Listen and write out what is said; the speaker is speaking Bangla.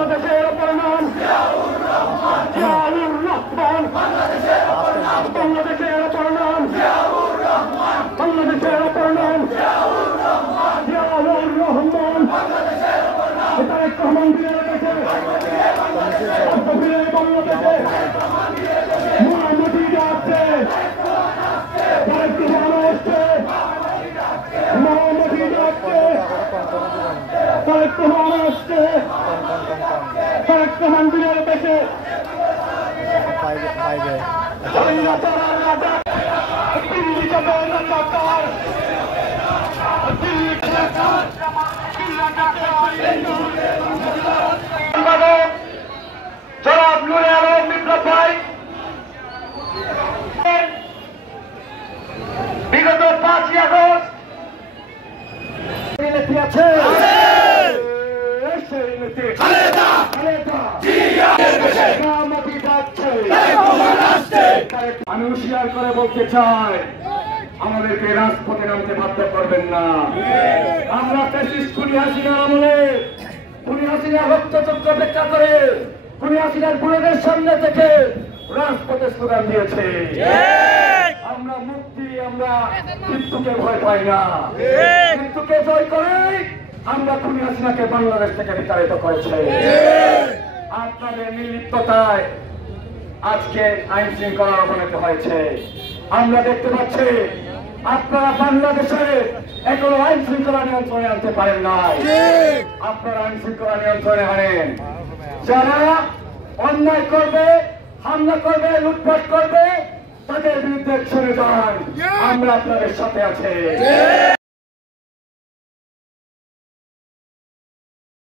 বাংলাদেশের প্রণাম জিয়াউর রহমান বাংলাদেশের প্রণাম বাংলাদেশের প্রণাম জিয়াউর রহমান তারেক রহমান ফিরে গেছে বাংলাদেশে মহামতি যাচ্ছে তারেক রহমান আসছে মহামতি যাচ্ছে তারেক রহমান আসছে তারেক রহমান ফিরে গেছে জনাব নুরে আলম বিপ্লব ভাই বিগত 5ই আগস্ট আছে আমি হুঁশিয়ার করে বলতে চাই আমাদেরকে রাজপথে নামতে বাধ্য করবেন না। আমরা খুনি হাসিনা আমলে খুনি হাসিনা রক্তচক্র অপেক্ষা করে খুনি হাসিনার বুলেটের সামনে থেকে রাজপথে স্লোগান দিয়েছে। আমরা মুক্তি, আমরা মৃত্যুকে ভয় পাই না। মৃত্যুকে জয় করে আমরা খুনি হাসিনাকে বাংলাদেশ থেকে বিতাড়িত করেছে। আপনাদের নির্লিপ্ততায় আজকে আইন শৃঙ্খলার অবনতি হয়েছে। আমরা দেখতে পাচ্ছি আপনারা বাংলাদেশে এখনো আইন শৃঙ্খলা নিয়ন্ত্রণে আনতে পারেন নাই। আপনারা আইন শৃঙ্খলা নিয়ন্ত্রণে আনেন। যারা অন্যায় করবে, হামলা করবে, লুটপাট করবে, তাদের বিরুদ্ধে সরে যান। আমরা আপনাদের সাথে আছি।